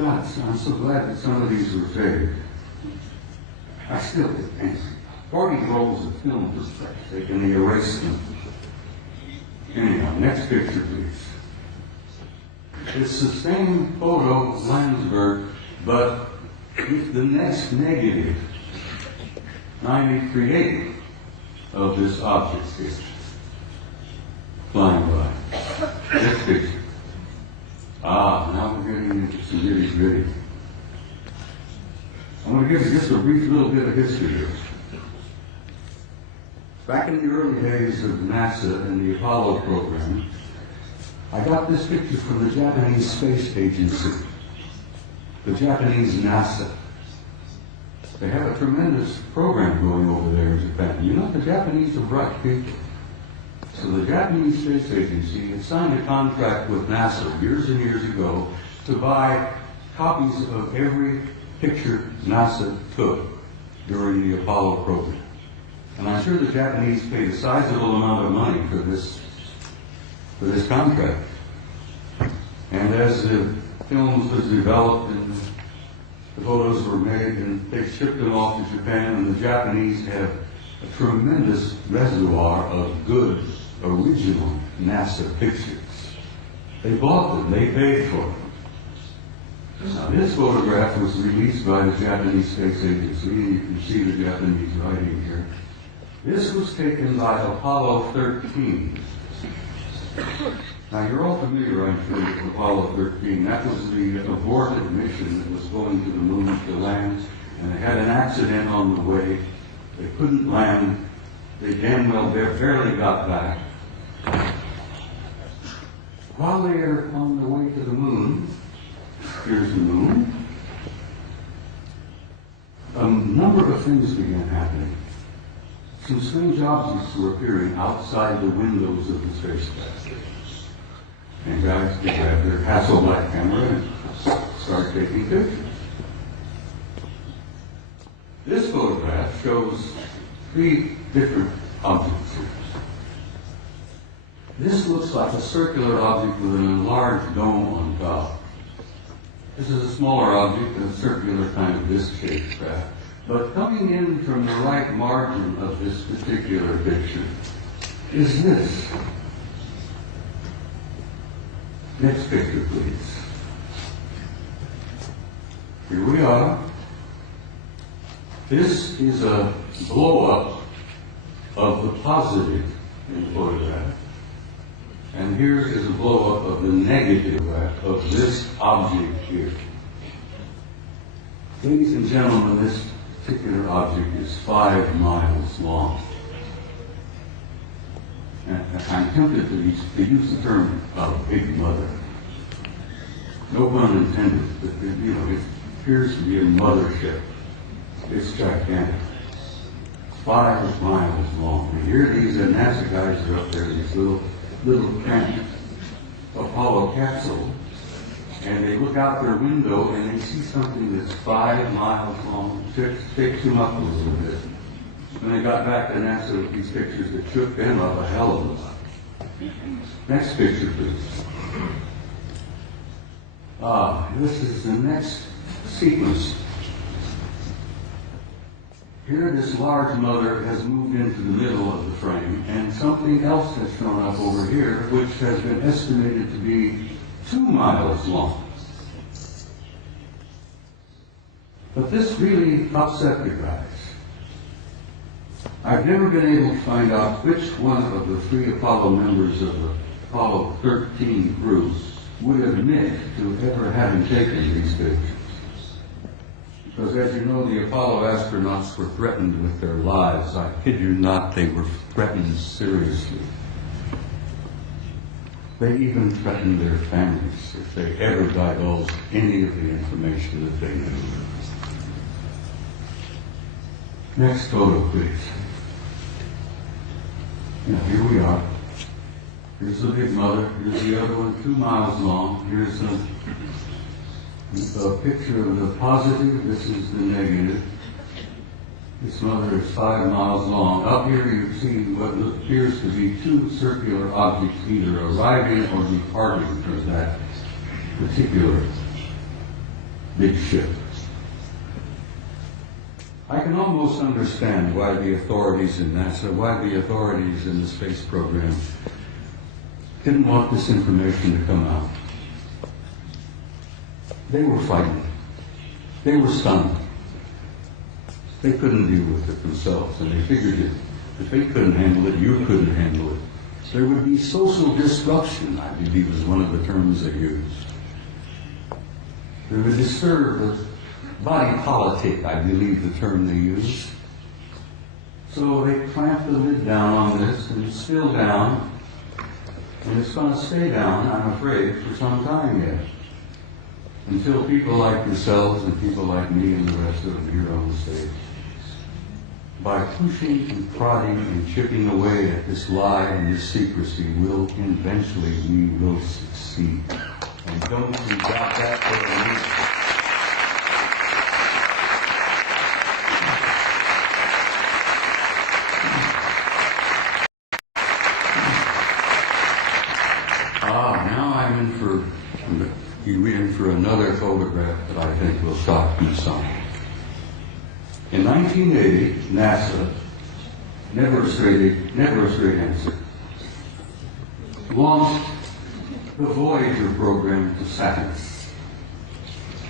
God, I'm so glad that some of these were favored. I still get angry. 40 rolls of film for Christ's sake, and they erased them. Anyhow, next picture, please. It's the same photo of Landsberg, but with the next negative, 93 of this object here, flying by. Next picture. Now we're getting into some really gritty. I'm going to give you just a brief little bit of history here. Back in the early days of NASA and the Apollo program, I got this picture from the Japanese Space Agency, the Japanese NASA. They have a tremendous program going over there in Japan. You know, the Japanese are bright people. So the Japanese Space Agency had signed a contract with NASA years and years ago to buy copies of every picture NASA took during the Apollo program. And I'm sure the Japanese paid a sizable amount of money for this contract. And as the films was developed and the photos were made, and they shipped them off to Japan, and the Japanese have a tremendous reservoir of good, original NASA pictures. They bought them, they paid for them. Now, this photograph was released by the Japanese Space Agency, and you can see the Japanese writing here. This was taken by Apollo 13. Now, you're all familiar, I'm sure, with Apollo 13. That was the aborted mission that was going to the moon to land, and they had an accident on the way. They couldn't land. They damn well barely got back. While they are on the way to the moon, here's the moon, a number of things began happening. Some strange objects were appearing outside the windows of the spacecraft. And guys could grab their Hasselblad camera and start taking pictures. This photograph shows 3 different objects here. This looks like a circular object with an enlarged dome on top. This is a smaller object, a circular kind of disc-shaped craft. But coming in from the right margin of this particular picture is this. Next picture, please. Here we are. This is a blow-up of the positive in the photograph. And here is a blow-up of the negative of this object here. Ladies and gentlemen, this particular object is 5 miles long. And I'm tempted to use the term big mother. No pun intended, but it appears to be a mothership. It's gigantic. 5 miles long. And here these NASA guys are up there, these little Apollo capsule, and they look out their window and they see something that's 5 miles long. Shakes them up a little bit. When they got back to NASA with these pictures, it shook them up a hell of a lot. Next picture, please. This is the next sequence. Here, this large mother has moved into the middle of the frame, and something else has shown up over here, which has been estimated to be 2 miles long. But this really upset the guys. I've never been able to find out which one of the 3 Apollo members of the Apollo 13 crew would admit to ever having taken these pictures. Because as you know, the Apollo astronauts were threatened with their lives. I kid you not, they were threatened seriously. They even threatened their families if they ever divulged any of the information that they knew. Next photo, please. Now, here we are. Here's the big mother. Here's the other one, 2 miles long. Here's a picture of the positive. This is the negative. This mother is 5 miles long. Up here you see what appears to be 2 circular objects either arriving or departing from that particular big ship. I can almost understand why the authorities in NASA, why the authorities in the space program didn't want this information to come out. They were frightened. They were stunned. They couldn't deal with it themselves, and they figured if they couldn't handle it, you couldn't handle it. There would be social disruption, I believe is one of the terms they used. They would disturb the body politic, I believe the term they used. So they clamped the lid down on this, and it's still down, and it's going to stay down, I'm afraid, for some time yet. Until people like yourselves and people like me and the rest of them here on the stage, by pushing and prodding and chipping away at this lie and this secrecy, eventually we will succeed. And don't you doubt that for a minute. Now I'm in for another photograph that I think will shock you some. In 1980, NASA, never a straight answer, launched the Voyager program to Saturn.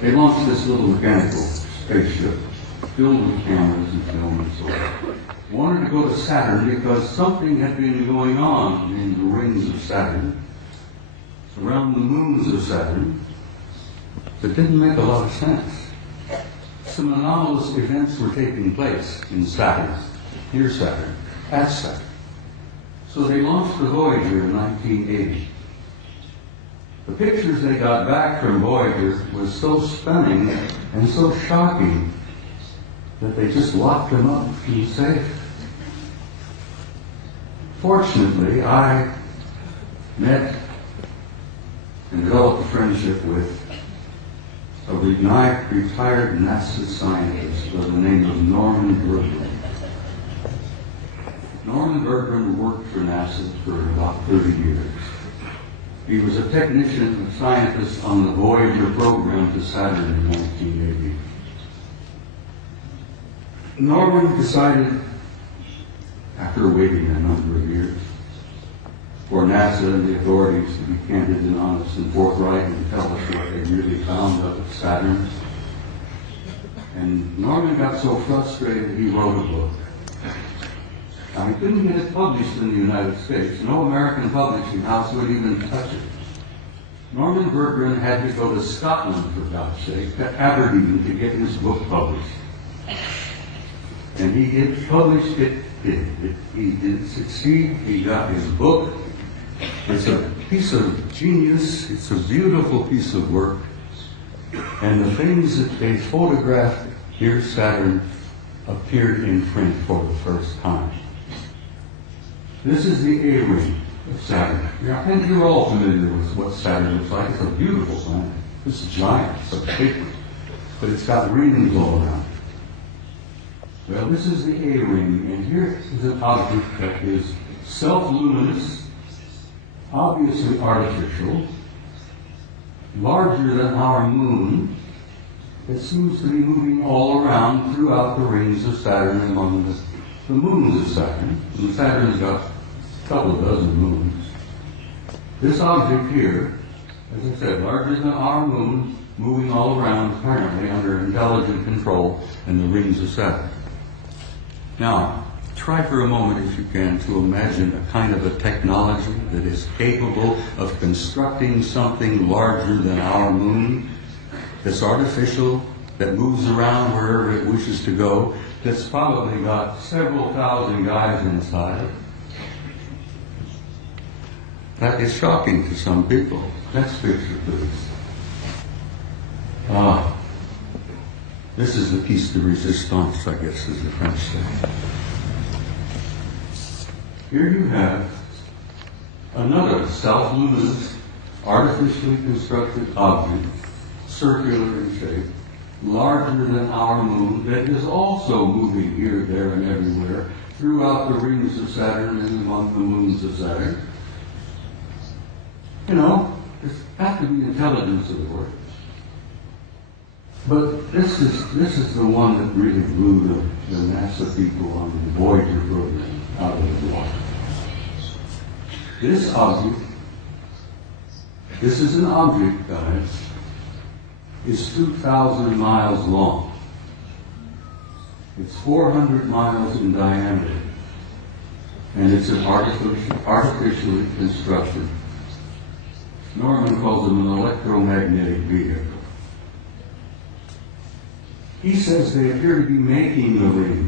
They launched this little mechanical spaceship filled with cameras and film and so on. Wanted to go to Saturn because something had been going on in the rings of Saturn, around the moons of Saturn, that didn't make a lot of sense. Some anomalous events were taking place in Saturn, near Saturn, at Saturn. So they launched the Voyager in 1980. The pictures they got back from Voyager was so stunning and so shocking that they just locked them up in the safe. Fortunately, I met and developed a friendship with a retired NASA scientist by the name of Norman Bergman. Norman Bergman worked for NASA for about 30 years. He was a technician, a scientist on the Voyager program to Saturn in 1980. Norman decided, after waiting a number of years, for NASA and the authorities to be candid and honest and forthright and tell us what they really found up at Saturn. And Norman got so frustrated he wrote a book. Now, he couldn't get it published in the United States. No American publishing house would even touch it. Norman Bergman had to go to Scotland, for God's sake, to Aberdeen to get his book published. And he did publish it. He did succeed. He got his book. It's a piece of genius. It's a beautiful piece of work. And the things that they photographed here, Saturn, appeared in print for the first time. This is the A-ring of Saturn. I think you're all familiar with what Saturn looks like. It's a beautiful planet. It's giant. It's a paper. But it's got rings all around it. Well, this is the A-ring, and here is an object that is self-luminous, obviously artificial, larger than our moon. It seems to be moving all around throughout the rings of Saturn among the moons of Saturn. And Saturn's got a couple of dozen moons. This object here, as I said, larger than our moon, moving all around apparently under intelligent control in the rings of Saturn. Now, try for a moment, if you can, to imagine a kind of a technology that is capable of constructing something larger than our moon, that's artificial, that moves around wherever it wishes to go, that's probably got several thousand guys inside. That is shocking to some people. Next picture, please. This is the piece de resistance, I guess, as the French say. Here you have another self-luminous, artificially constructed object, circular in shape, larger than our moon, that is also moving here, there, and everywhere throughout the rings of Saturn and among the moons of Saturn. You know, there's got to be intelligence at work. But this is the one that really blew the NASA people on the Voyager program out of the water. This object, this is an object, guys, is 2,000 miles long. It's 400 miles in diameter. And it's an artificially constructed. Norman calls them an electromagnetic vehicle. He says they appear to be making the ring